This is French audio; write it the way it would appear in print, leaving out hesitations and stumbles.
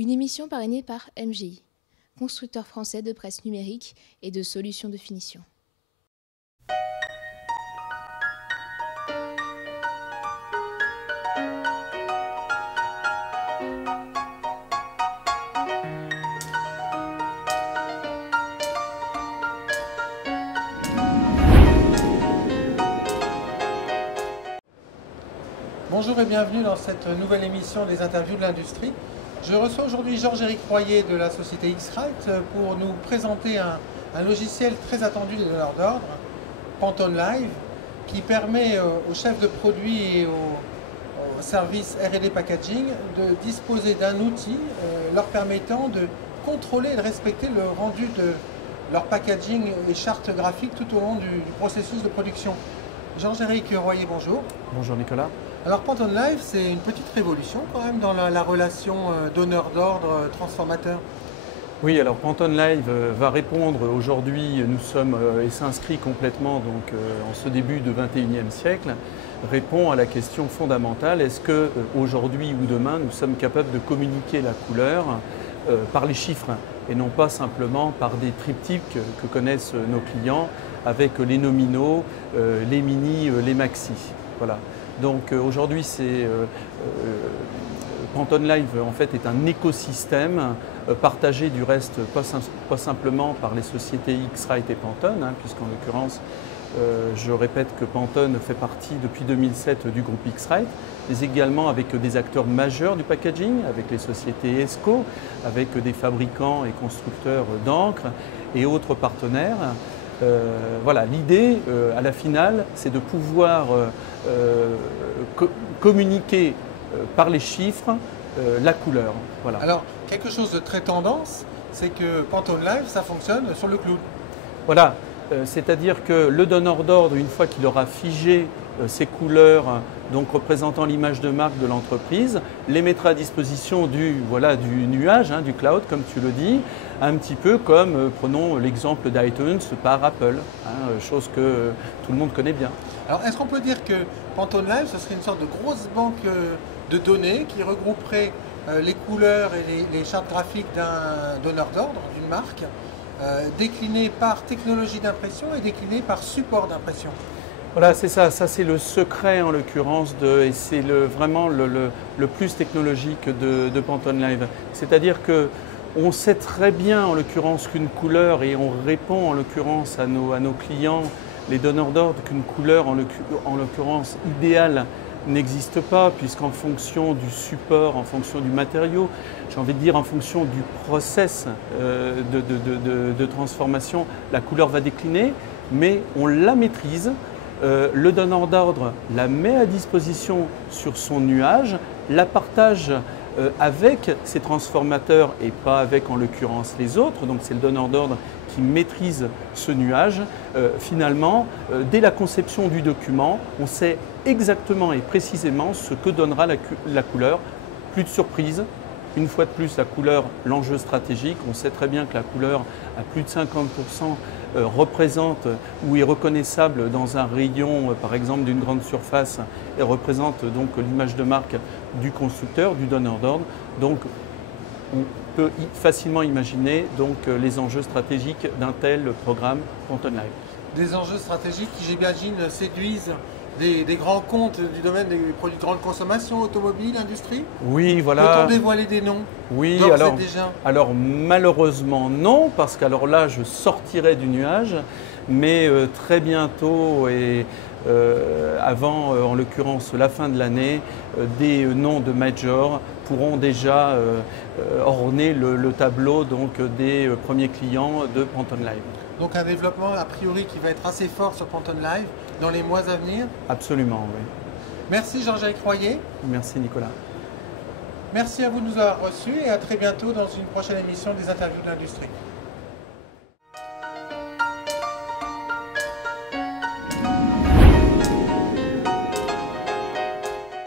Une émission parrainée par MGI, constructeur français de presse numérique et de solutions de finition. Bonjour et bienvenue dans cette nouvelle émission des interviews de l'industrie. Je reçois aujourd'hui Georges-Éric Royer de la société X-Rite pour nous présenter un logiciel très attendu des donneurs d'ordre, Pantone Live, qui permet aux chefs de produits et aux services R&D Packaging de disposer d'un outil leur permettant de contrôler et de respecter le rendu de leur packaging et charte graphique tout au long du processus de production. Georges-Éric Royer, bonjour. Bonjour Nicolas. Alors Pantone Live, c'est une petite révolution quand même dans la relation donneur d'ordre transformateur. Oui, alors Pantone Live va répondre aujourd'hui, nous sommes et s'inscrit complètement donc, en ce début du 21e siècle, répond à la question fondamentale, est-ce que aujourd'hui ou demain nous sommes capables de communiquer la couleur par les chiffres et non pas simplement par des triptyques que connaissent nos clients avec les nominaux, les mini, les maxi. Voilà. Donc aujourd'hui, Pantone Live en fait est un écosystème partagé du reste pas simplement par les sociétés X-Rite et Pantone, puisqu'en l'occurrence, je répète que Pantone fait partie depuis 2007 du groupe X-Rite, mais également avec des acteurs majeurs du packaging, avec les sociétés ESCO, avec des fabricants et constructeurs d'encre et autres partenaires. Voilà, l'idée à la finale, c'est de pouvoir communiquer par les chiffres la couleur. Voilà. Alors, quelque chose de très tendance, c'est que Pantone Live, ça fonctionne sur le cloud. Voilà, c'est-à-dire que le donneur d'ordre, une fois qu'il aura figé ses couleurs, donc représentant l'image de marque de l'entreprise, les mettra à disposition du nuage, du cloud, comme tu le dis, un petit peu comme, prenons l'exemple d'iTunes par Apple, chose que tout le monde connaît bien. Alors, est-ce qu'on peut dire que Pantone Live, ce serait une sorte de grosse banque de données qui regrouperait les couleurs et les chartes graphiques d'un donneur d'ordre, d'une marque, déclinées par technologie d'impression et déclinées par support d'impression? Voilà, c'est ça. Ça, c'est le secret en l'occurrence et c'est vraiment le plus technologique de Pantone Live. C'est-à-dire que on sait très bien en l'occurrence qu'une couleur, et on répond en l'occurrence à nos clients, les donneurs d'ordre, qu'une couleur en l'occurrence idéale n'existe pas, puisqu'en fonction du support, en fonction du matériau, j'ai envie de dire en fonction du process de transformation, la couleur va décliner, mais on la maîtrise. Le donneur d'ordre la met à disposition sur son nuage, la partage avec ses transformateurs et pas avec en l'occurrence les autres, donc c'est le donneur d'ordre qui maîtrise ce nuage. Finalement, dès la conception du document, on sait exactement et précisément ce que donnera la couleur. Plus de surprise. Une fois de plus, la couleur, l'enjeu stratégique, on sait très bien que la couleur à plus de 50% représente ou est reconnaissable dans un rayon, par exemple, d'une grande surface et représente donc l'image de marque du constructeur, du donneur d'ordre. Donc, on peut facilement imaginer donc, les enjeux stratégiques d'un tel programme Pantone Live. Des enjeux stratégiques qui, j'imagine, séduisent des grands comptes du domaine des produits de grande consommation, automobile, industrie? Oui, voilà. Peut-on dévoiler des noms? Oui, déjà alors malheureusement non, parce qu'alors là je sortirai du nuage, mais très bientôt et avant en l'occurrence la fin de l'année, des noms de majors pourront déjà orner le tableau donc, des premiers clients de Pantone Live. Donc un développement a priori qui va être assez fort sur Pantone Live dans les mois à venir? Absolument, oui. Merci Georges-Éric Royer. Merci Nicolas. Merci à vous de nous avoir reçus et à très bientôt dans une prochaine émission des interviews de l'industrie.